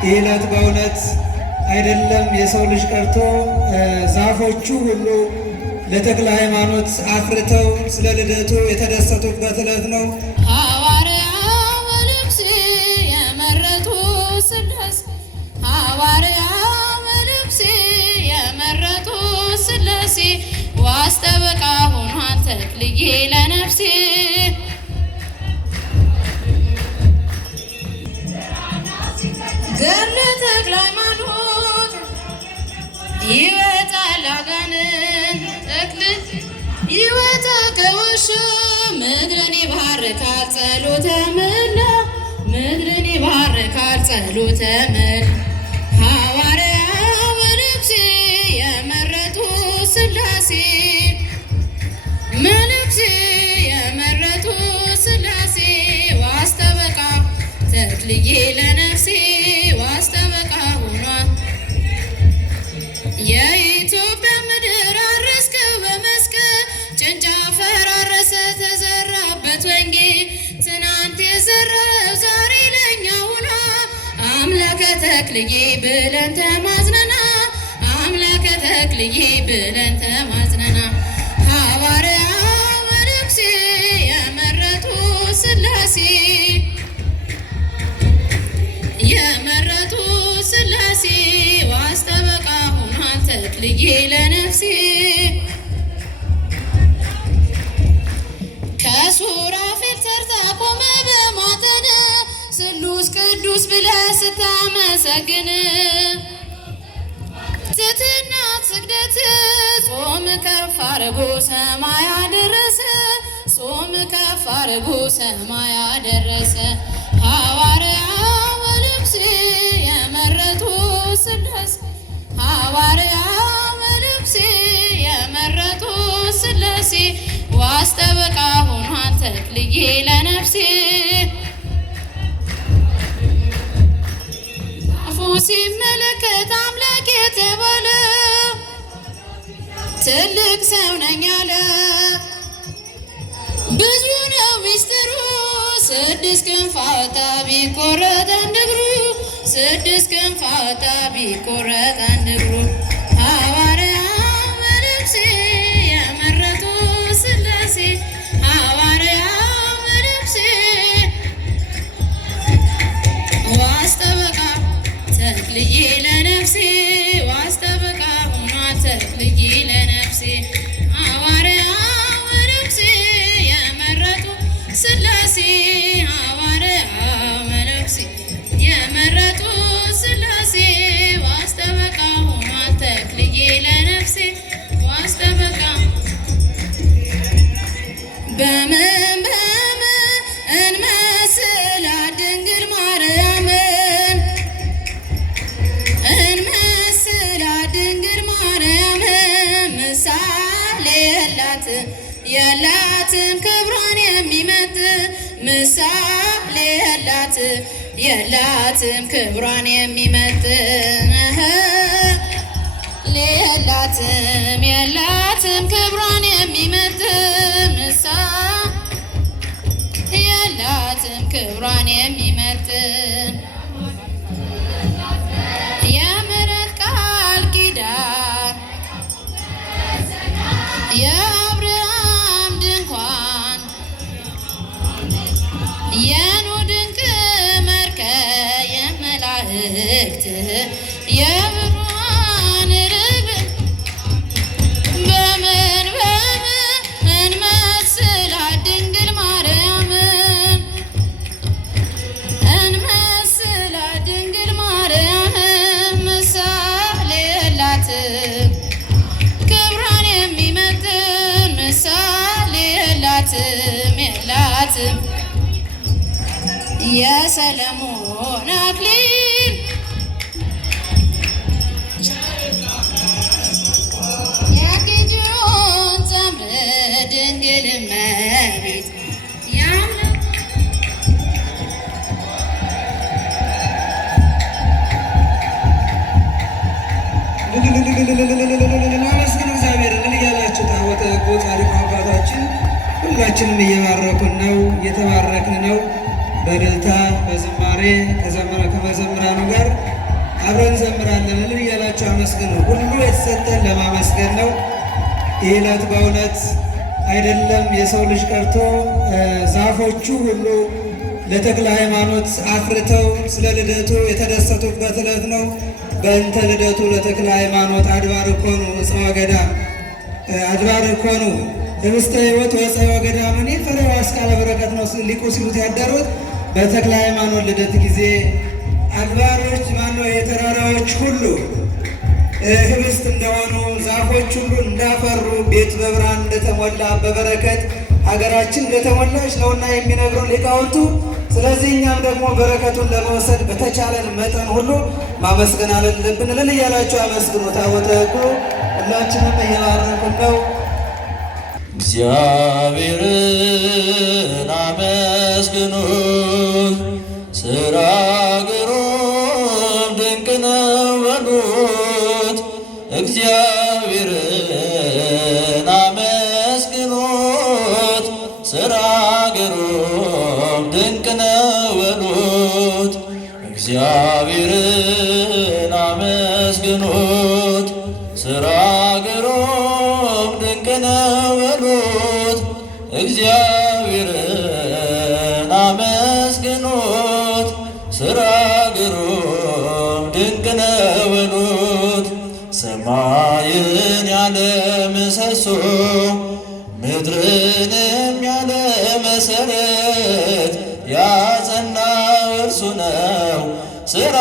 ይህ ዕለት በእውነት አይደለም የሰው ልጅ ቀርቶ ዛፎቹ ሁሉ ለተክለ ሃይማኖት አፍርተው ስለ ልደቱ የተደሰቱበት ዕለት ነው። ሐዋርያው መልእክት የመረጡ ሥላሴ ሐዋርያው መልእክት የመረጡ ሥላሴ ዋስ ጠበቃ ሆኗል ተክልዬ ለነፍሴ ገድለ ተክለ ሃይማኖት ይወጣል አጋንንት ተክል ይወጣል ከውሹ ምድርን ይባርካል ጸሎተ ምላ ምድርን ይባርካል ጸሎተ ምላ ሐዋርያው መልእክት የመረጡ ሥላሴ መልእክት የመረጡ ሥላሴ ዋስ ጠበቃ ተክልዬ ለነፍሴ ዋስ ጠበቃ ሆኗል። የኢትዮጵያ ምድር አረስከው በመስቀል ጭንጫ ፈራረሰ ተዘራበት ወንጌል ትናንት የዘራው ዛሬ ለኛ ሆኗ አምላከ ተክልዬ ብለን ተማጽነና አምላከ ተክልዬ ብለን ተማጽነና ሐዋርያው መልእክት የመረጡ ሥላሴ የመረጡ ሥላሴ ዋስ ጠበቃ ሆኗል ተክልዬ ለነፍሴ ከሱራፌል ተርታ ቆመ በማጠን ስሉስ ቅዱስ ብለህ ስታመሰግን ትሕትና ስግደት ጾም ከፍ አድርጎ ሰማይ አደረሰ ጾም ከፍ አድርጎ ሰማይ አደረሰ ሐዋርያው መልእክት የመረጡ ሥላሴ ሐዋርያው መልእክት የመረጡ ሥላሴ ዋስ ጠበቃ ሆኗል ተክልዬ ለነፍሴ አፉ ሲመለከት አምላክ የተባለው ትልቅ ሰው ነኝ አለ ብዙ ነው ሚስጥሩ ስድስት ክንፍ አወጣ ቢቆረጥ አንድ እግሩ ስድስት ክንፍ አወጣ ቢቆረጥ አንድ እግሩ ሐዋርያው መልእክት የመረጡ ሥላሴ ሐዋርያው መልእክት ዋስ ጠበቃ ተክልዬ ለነፍሴ ዋስ ጠበቃ ሆኗል ተክልዬ ለነፍሴ ሐዋርያው መልእክት የመረጡ ሥላሴ ሐዋርያው መልእክት የመረጡ ሥላሴ ዋስ ጠበቃ ሆኗል ተክልዬ ለነፍሴ ዋስ ጠበቃ በምን እንመስላት ድንግል ማርያምን እንመስላት ድንግል ማርያምን ምሳሌ የላትም ክብሯን የሚመጥን ምሳሌ የላትም ክብሯን የሚመጥን የላትም ክብሯን የሚመጥን የላትም ክብሯን የሚመጥን የምሕረት ቃል ኪዳን የአብርሃም ድንኳን የኖህ ድንቅ መርከብ የመላእክት የብርሃን ርግብ በምን እንመስላት ድንግል ማርያምን እንመስላት ድንግል ማርያምን ምሳሌ የላትም ክብሯን የሚመጥን ምሳሌ የላትም የሰለሞን አክሊል የጌዲዮን ጸምር ድንግል እመቤት አመስግኑ እግዚአብሔርን እያላችሁ ታቦተ ሕጉ ጻድቁ አባታችን ሁላችንም እየባረኩን ነው፣ እየተባረክን ነው። በእልልታ በዝማሬ ከመዘምራኑ ጋር አብረን እንዘምራለን። እልል እያላችሁ አመስግኑ። ሁሉ የተሰጠን ለማመስገን ነው። ይህ ዕለት በእውነት አይደለም የሰው ልጅ ቀርቶ ዛፎቹ ሁሉ ለተክለ ሃይማኖት አፍርተው ስለ ልደቱ የተደሰቱበት ዕለት ነው። በእንተ ልደቱ ለተክለ ሃይማኖት አድባር ኮኑ ዕፀ ወገዳም አድባር ኮኑ ህብስተ ሕይወት ወዕፀ ወገዳምኒ ፍሬ አስካለ በረከት ነው ሊቁ ሲሉት ያደሩት። በተክለ ሃይማኖት ልደት ጊዜ አድባሮች ማነው የተራራዎች ሁሉ ህብስት እንደሆኑ፣ ዛፎች ሁሉ እንዳፈሩ፣ ቤት በብርሃን እንደተሞላ በበረከት ሀገራችን እንደተሞላች ነውና የሚነግሩን ሊቃውንቱ። ስለዚህ እኛም ደግሞ በረከቱን ለመውሰድ በተቻለን መጠን ሁሉ ማመስገን አለብን። እልል እያላችሁ አመስግኑ። ታቦተ ሕጉ ሁላችንም እየባረኩን ነው። እግዚአብሔርን አመስግኑት፣ ሥራ ግሩም ድንቅ ነው በሉት። እግዚአብሔርን አመስግኑት፣ ሥራ ግሩም ድንቅ ነው በሉት። እግዚአብሔርን አመስግኑት፣ ሥራ ግሩም ድንቅ ነው በሉት። እግዚአብሔርን አመስግኑት፣ ሥራ ግሩም ድንቅ ነው በሉት። ሰማይን ያለ ምሰሶ ምድርንም ያለ መሰረት ያጸና እርሱ ነው፣ ሥራ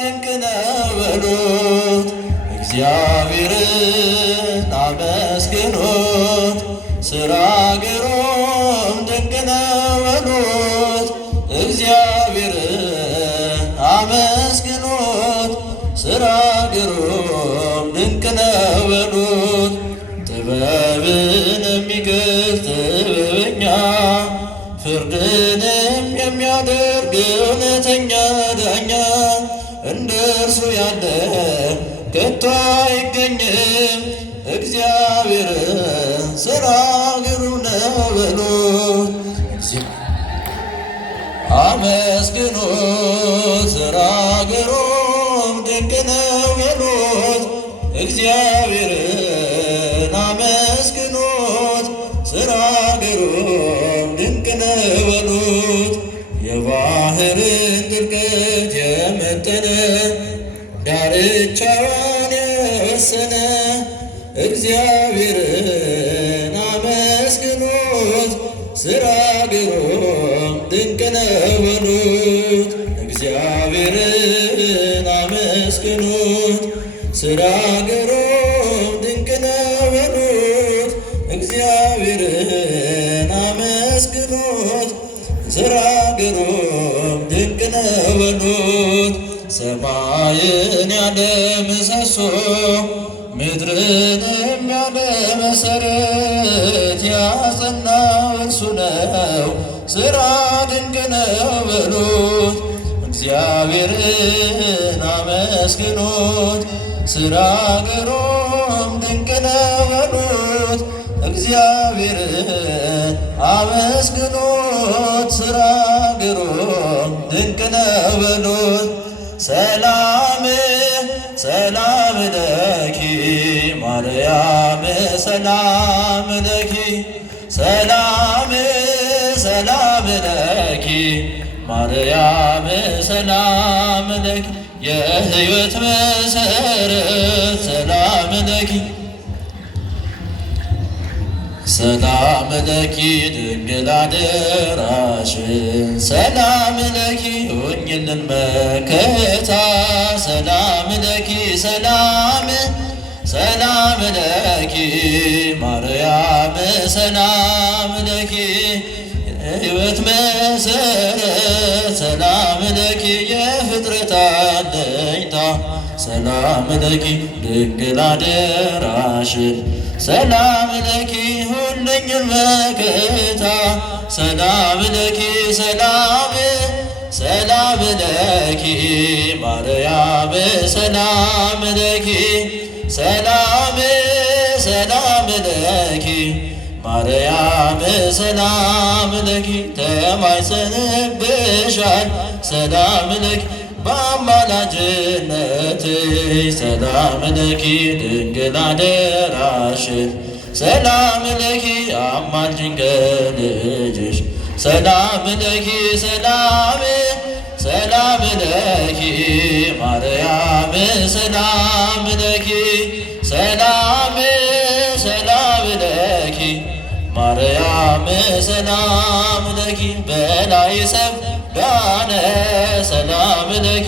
ድንቅ ነው በሉት። እግዚአብሔርን አመስግኑት፣ ሥራ ግሩም ድንቅ ነው በሉት። እግዚአብሔርን አመስግኑት፣ ሥራ ግሩም ድንቅ ነው በሉት። ጥበብን የሚገልጥ ጥበበኛ፣ ፍርድንም የሚያደርግ እውነተኛ ዳኛ፣ እንደ እርሱ ያለ ከቶ አይገኝም። እግዚአብሔርን ሥራ ግሩም ነው በሉት። አመስግኑት፣ ሥራ ግሩም ድንቅ ነው በሉት። እግዚአብሔርን አመስግኑት፣ ሥራ ግሩም ድንቅ ነው በሉት። የባህርን ጥልቀት የመጠነ ዳርቻዋን የወሰነ እግዚአብሔርን አመስግኑት፣ ሥራ ግሩም ድንቅ ነው በሉት። እግዚአብሔርን አመስግኑት፣ ሥራ ግሩም ድንቅ ነው በሉት። እግዚአብሔርን አመስግኑት፣ ሥራ ግሩም ድንቅ ነው በሉት። ሰማይን ያለ ምሰሶ ምድርንም ያለ መሰረት ያጸና እርሱ ነው፣ ሥራ ድንቅ ነው በሉት። እግዚአብሔርን አመስግኑት፣ ሥራ ግሩም ድንቅ ነው በሉት። እግዚአብሔርን አመስግኑት፣ ሥራ ግሩም ድንቅ ነው በሉት። ሰላም ሰላም ለኪ ማርያም ሰላም ለኪ፣ ሰላም ሰላም ለኪ ማርያም ሰላም ለኪ፣ የሕይወት መሰረት ሰላም ለኪ። ሰላም ለኪ ድንግል አደራሽን፣ ሰላም ለኪ ሆኝልን መከታ፣ ሰላም ለኪ ሰላም ሰላም ለኪ ማርያም ሰላም ለኪ፣ የሕይወት መሰረት ሰላም ለኪ፣ የፍጥረታት አለኝታ ሰላም ለኪ ድንግል አደራሽን፣ ሰላም ለኪ ሁነኝን መከታ፣ ሰላም ለኪ ሰላም ሰላም ለኪ ማርያም ሰላም ለኪ፣ ሰላም ሰላም ለኪ ማርያም ሰላም ለኪ፣ ተማጽነንብሻል ሰላም ለኪ በአማላጅነትሽ ሰላም ለኪ ድንግል አደራሽን ሰላም ለኪ አማልጅን ከልጅሽ ሰላም ለኪ ሰላም ለኪ ማርያም ሰላም ለኪ ሰላም ለኪ ማርያም ሰላም ለኪ በላይ ሰብዳነ ሰላም ለኪ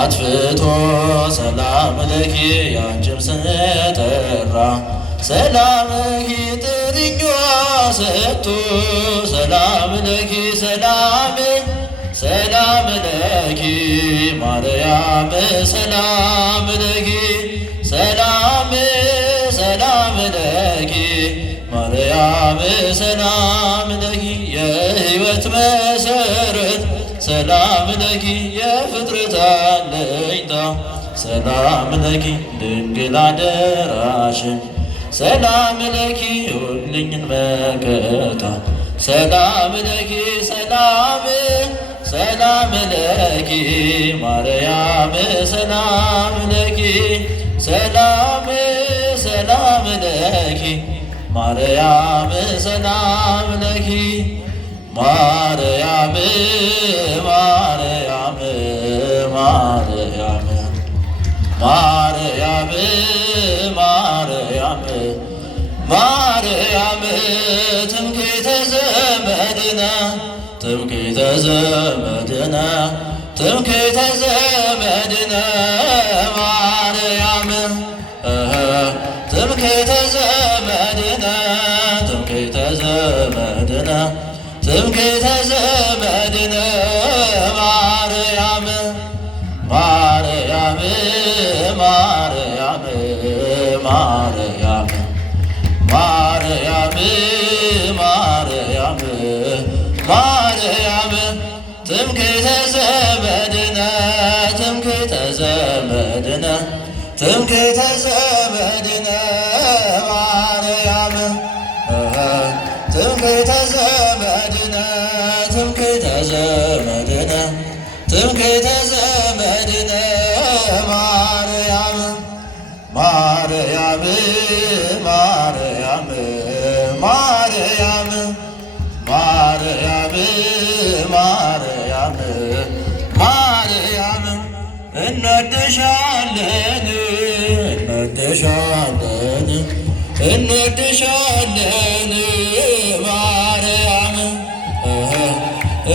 አጥፍቶ ሰላም ለኪ ያንቺም ስም ጠራ ሰላም ለኪ ጥርኛ ሰጥቶ ሰላም ለኪ ሰላም ለኪ ማርያም ሰላም ለኪ ሰላም ለኪ ማርያም ሰላም ለኪ የሕይወት መሰረት ሰላም ለኪ የፍጥረት አለኝታ ሰላም ለኪ ድንግል አደራሽን ሰላም ለኪ ሁልኝን መከታ ሰላም ለኪ ሰላም ለኪ ማርያም ሰላም ለኪ ሰላም ለኪ ማርያም ሰላም ለኪ ማርያም ማርያም ማርያም ማርያም ማርያም ማርያም ትምክህተ ዘመድነ ትምክህተ ዘመድነ ትምክህተ ዘመድነ ማርያም ትምክህተ ዘመድነ ትምክህተ ዘመድነ ትምክህተ ዘመድነ ማርያም ማርያም ማርያም ማርያም ማርያም ማርያም ማርያም ትምክህተ ዘመድነ ትምክህተ ዘመድነ ትምክህተ ዘመድነ ማርያም ትምክህተ ዘመድነ ትምክህተ ዘመድነ ትምክህተ ዘመድነ ማርያም ማርያም ማርያም ማርያም ማርያም ማርያም ማርያም እንወድሻለን እንወድሻለን እንወድሻለን ማርያም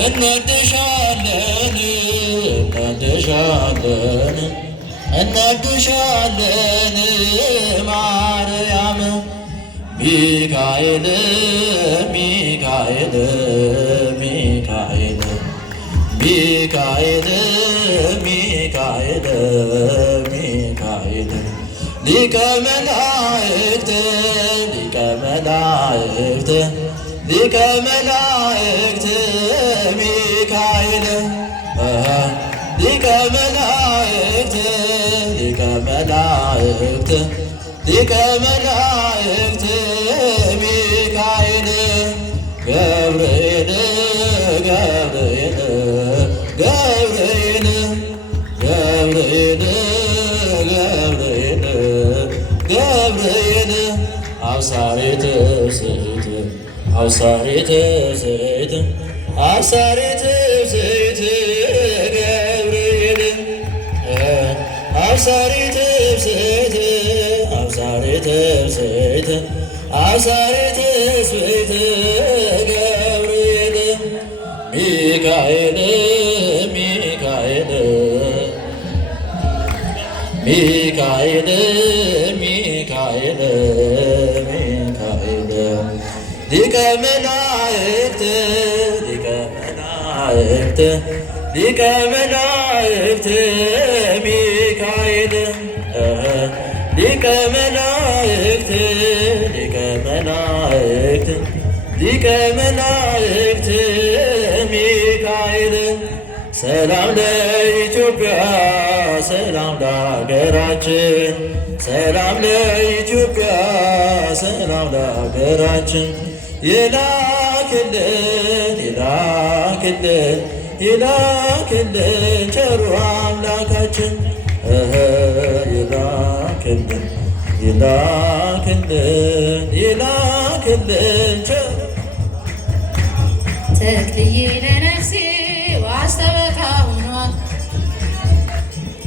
እንወድሻለን እንወድሻለን እንወድሻለን ማርያም ሚካኤል ሚካኤል ሚካኤል ሚካኤል ሚካኤል ሚካኤል ሊቀ መላእክት ሊቀ መላእክት ሊቀ መላእክት ሚካኤል ሊቀ መላእክት ሊቀ መላእክት ሊቀ መላእክት ሚካኤል ገብርኤል ገብርኤል ገብርኤል ገብርኤል ገብርኤል ገብርኤል አብሳሬ ትስብእት አብሳሬ ትስብእት አብሳሬ ትስብእት ገብርኤል አብሳሬ ትስብእት አብሳሬ ትስብእት አብሳሬ ትስብእት ገብርኤል ሚካኤል ሚካኤል ሚካኤል ሚካኤል ሚካኤል ሊቀ መላእክት ሊቀ መላእክት ሊቀ መላእክት ሚካኤል ሊቀ መላእክት ሊቀ መላእክት ሊቀ መላእክት ሚካኤል ሰላም ለኢትዮጵያ ሰላም ለሀገራችን ሰላም ለኢትዮጵያ ሰላም ለሀገራችን ይላክልን ይላክልን ይላክልን ቸሩ አምላካችን ይላክልን ቸሩ ተክልዬ